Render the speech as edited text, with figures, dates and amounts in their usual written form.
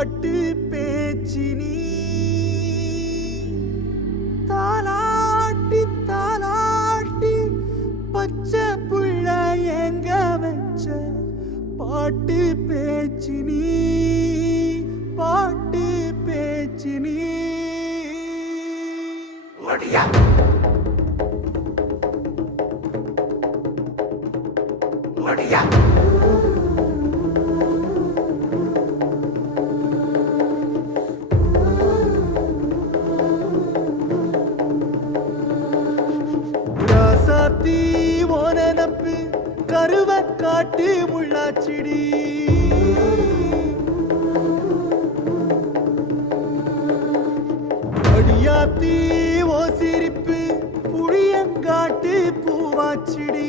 பாட்டு பேச்சினி தாலாட்டி தாலாட்டி பச்சை புள்ள எங்க வச்ச பாட்டு பேச்சினி பாட்டு பேச்சினி ஒடியா ஒடியா ராசாத்தி ஓனப்பு கருவ காட்டு முள்ளாச்சிடி அடியாத்தி ஓ சிரிப்பு புளியங்காட்டு பூவாச்சிடி